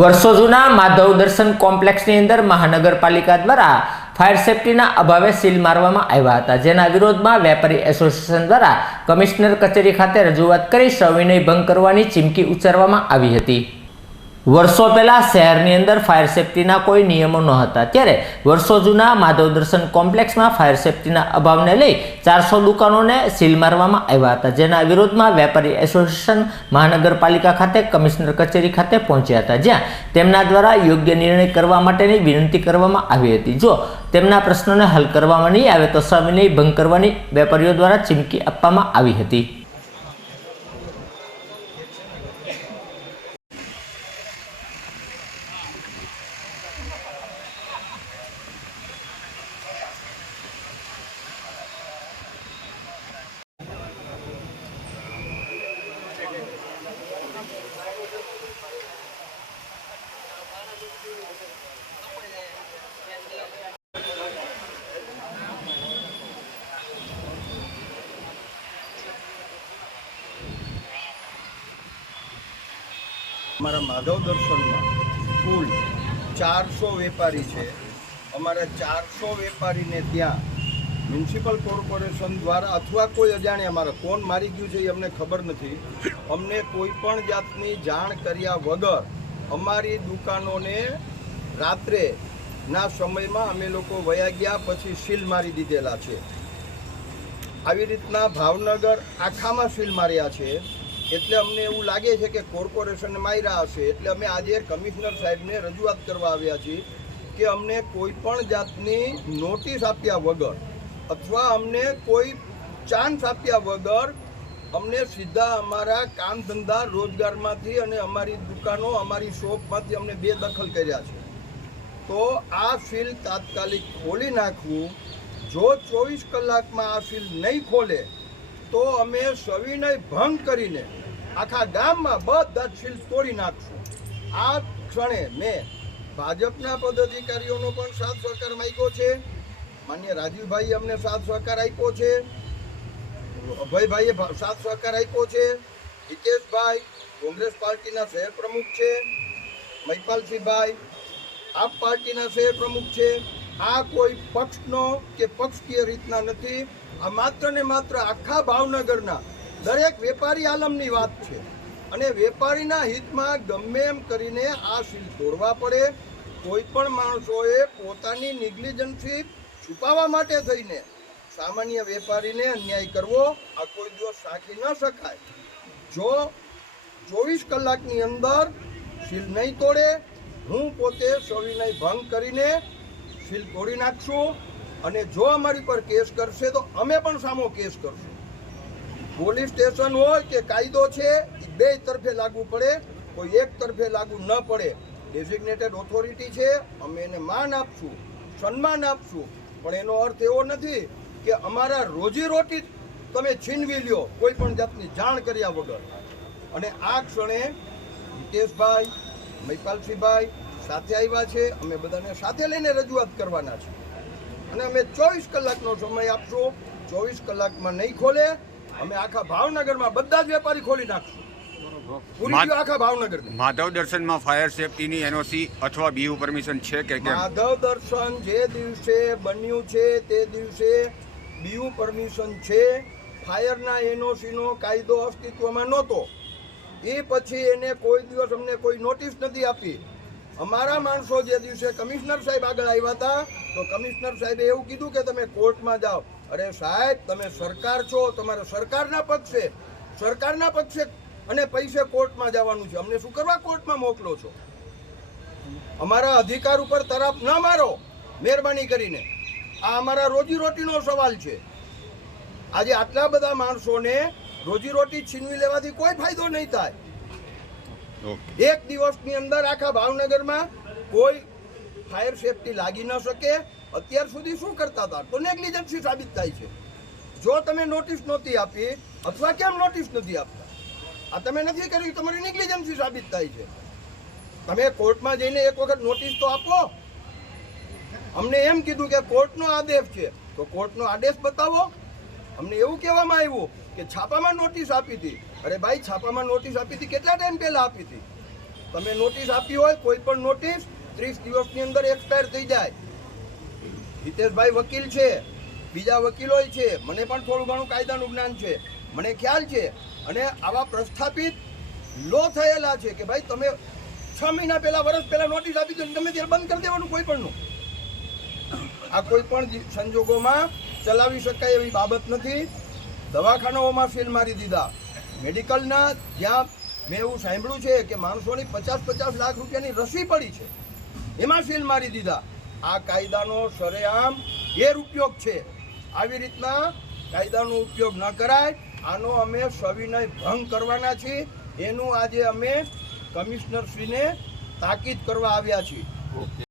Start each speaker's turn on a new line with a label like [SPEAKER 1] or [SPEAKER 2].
[SPEAKER 1] વર્ષો જૂના માધવ દર્શન કોમ્પ્લેક્સની અંદર મહાનગરપાલિકા દ્વારા ફાયર સેફટીના અભાવે સીલ મારવામાં આવ્યા હતા. જેના વિરોધમાં વેપારી એસોસિએશન દ્વારા કમિશનર કચેરી ખાતે રજૂઆત કરી સવિનય ભંગ કરવાની ચીમકી ઉચ્ચારવામાં આવી હતી. વર્ષો પહેલાં શહેરની અંદર ફાયર સેફટીના કોઈ નિયમો ન હતા ત્યારે વર્ષો જૂના માધવ દર્શન કોમ્પ્લેક્સમાં ફાયર સેફટીના અભાવને લઈ ચારસો દુકાનોને સીલ મારવામાં આવ્યા હતા, જેના વિરોધમાં વેપારી એસોસિએશન મહાનગરપાલિકા ખાતે, કમિશનર કચેરી ખાતે પહોંચ્યા હતા, જ્યાં તેમના દ્વારા યોગ્ય નિર્ણય કરવા માટેની વિનંતી કરવામાં આવી હતી. જો તેમના પ્રશ્નોને હલ કરવામાં નહીં આવે તો સવિનય ભંગ કરવાની વેપારીઓ દ્વારા ચીમકી આપવામાં આવી હતી.
[SPEAKER 2] અમારા માધવ દર્શનમાં કુલ ચારસો વેપારી છે. અમારા ચારસો વેપારીને ત્યાં મ્યુનિસિપલ કોર્પોરેશન દ્વારા અથવા કોઈ અજાણ્યા અમારા કોણ મારી ગયું છે એ અમને ખબર નથી. અમને કોઈ પણ જાતની જાણ કર્યા વગર અમારી દુકાનોને રાત્રે ના સમયમાં અમે લોકો વયા ગયા પછી સીલ મારી દીધેલા છે. આવી રીતના ભાવનગર આખામાં સીલ માર્યા છે. એટલે અમને એવું લાગે છે કે કોર્પોરેશનને માર્યા હશે. એટલે અમે આજે કમિશનર સાહેબને રજૂઆત કરવા આવ્યા છીએ કે અમને કોઈ પણ જાતની નોટિસ આપ્યા વગર અથવા અમને કોઈ ચાન્સ આપ્યા વગર અમને સીધા અમારા કામ ધંધા રોજગારમાંથી અને અમારી દુકાનો, અમારી શોપમાંથી અમને બે દખલ કર્યા છે. તો આ સીલ તાત્કાલિક ખોલી નાખવું. જો ચોવીસ કલાકમાં આ સીલ નહીં ખોલે તો અમે સવિનય ભંગ કરીને આખા ગામમાં બધા જ તોડી નાખશું. આ ક્ષણે મેં ભાજપના પદાધિકારીઓનો પણ સાથ સહકાર માગ્યો છે. માન્ય રાજીવભાઈ અમને સાથ સહકાર આપ્યો છે. અભયભાઈએ સાથ સહકાર આપ્યો છે. હિતેશભાઈ કોંગ્રેસ પાર્ટીના શહેર પ્રમુખ છે. મહિપાલસિંહભાઈ આપ પાર્ટીના શહેર પ્રમુખ છે. આ કોઈ પક્ષનો કે પક્ષકીય રીતના નથી. આ માત્ર ને માત્ર આખા ભાવનગરના દરેક વેપારી આલમની વાત છે. અને વેપારીના હિતમાં ગમે એમ કરીને આ સીલ તોડવા પડે, કોઈ પણ માણસોએ પોતાની નિગ્લિજન્સી છુપાવવા માટે થઈને સામાન્ય વેપારીને અન્યાય કરવો, આ કોઈ દિવસ સાખી ન શકાય. જો ચોવીસ કલાકની અંદર સીલ નહીં તોડે, હું પોતે સવિનય ભંગ કરીને સીલ તોડી નાખશું. અને જો અમારી પર કેસ કરશે તો અમે પણ સામો કેસ કરશું. પોલીસ સ્ટેશન હોય કે કાયદો છે એ બે તરફે લાગુ પડે. કોઈ એક તરફે લાગુ ન પડે. ડેઝિગ્નેટેડ ઓથોરિટી છે, અમે એને માન આપશું, સન્માન આપશું. પણ એનો અર્થ એવો નથી કે અમારા રોજીરોટી તમે છીનવી લ્યો, કોઈ પણ જાતની જાણ કર્યા વગર. અને આ ક્ષણે હિતેશભાઈ મહિપાલસિંહભાઈ સાથે આવ્યા છે. અમે બધાને સાથે લઈને રજૂઆત કરવાના છે અને અમે ચોવીસ કલાકનો સમય આપશું. ચોવીસ કલાકમાં નહીં ખોલે. અમે આખા ભાવનગરમાં બધા જ વેપારી ખોલી નાખશું. પૂરી આખા ભાવનગર
[SPEAKER 3] માધવ દર્શનમાં ફાયર સેફટીની એનઓસી અથવા બીયુ પરમિશન છે કે કેમ?
[SPEAKER 2] માધવ દર્શન જે દિવસે બન્યું છે તે દિવસે બીયુ પરમિશન છે. ફાયરના એનઓસીનો કાયદો અસ્તિત્વમાં નહોતો. એ પછી એને કોઈ દિવસ અમને કોઈ નોટિસ નથી આપી. અમારા માણસો જે દિવસે કમિશનર સાહેબ આગળ આવ્યા હતા, તો કમિશનર સાહેબે એવું કીધું કે તમે કોર્ટમાં જાઓ. અરે સાહેબ, તમે સરકાર છો, તમારે સરકારના પક્ષે સરકારના પક્ષે અને પૈસે કોર્ટમાં જવાનું છે. અમને શું કરવા કોર્ટમાં મોકલો છો? અમારા અધિકાર ઉપર તરફ ન મારો, મહેરબાની કરીને. આ અમારા રોજીરોટીનો સવાલ છે. આજે આટલા બધા માણસોને રોજીરોટી છીનવી લેવાથી કોઈ ફાયદો નહીં થાય. એક દિવસની અંદર આખા ભાવનગરમાં કોઈ ફાયર સેફટી લાગી ન શકે. અત્યાર સુધી શું કરતા હતા? તો નેગ્લિજન્સી સાબિત થાય છે. જો તમે નોટિસ નહોતી આપી, અથવા કેમ નોટિસ નથી આપતા? આ તમે નથી કર્યું તમારી નેગ્લિજન્સી સાબિત થાય છે. તમે કોર્ટમાં જઈને એક વખત નોટિસ તો આપો. અમને એમ કીધું કે કોર્ટનો આદેશ છે. તો કોર્ટનો આદેશ બતાવો. અમને એવું કહેવામાં આવ્યું કે છાપામાં નોટિસ આપી હતી. અરે ભાઈ, છાપામાં નોટિસ આપી હતી કેટલા ટાઈમ પહેલાં આપી હતી? તમે નોટિસ આપી હોય, કોઈ પણ નોટિસ ત્રીસ દિવસની અંદર એક્સપાયર થઈ જાય. હિતેશભાઈ વકીલ છે, બીજા વકીલોય છે, મને પણ થોડું ઘણું કાયદાનું જ્ઞાન છે. મને ખ્યાલ છે. અને આવા પ્રસ્થાપિત લો થયેલા છે કે ભાઈ, તમે છ મહિના પહેલાં, વર્ષ પહેલાં નોટિસ આપી દો તમે ત્યારે બંધ કરી દેવાનું કોઈ પણનું. આ કોઈ પણ સંજોગોમાં ચલાવી શકાય એવી બાબત નથી. દવાખાનાઓમાં સીલ મારી દીધા. મેડિકલના જ્યાં મેં એવું સાંભળ્યું છે કે માણસોની પચાસ પચાસ લાખ રૂપિયાની રસી પડી છે, એમાં સીલ મારી દીધા. આ કાયદાનો સરેઆમ ગેરઉપયોગ છે. આવી રીતના કાયદાનો ઉપયોગ ન કરાય. આનો અમે સવિનય ભંગ કરવાના છીએ. એનું આજે અમે કમિશનરશ્રીને તાકીદ કરવા આવ્યા છીએ.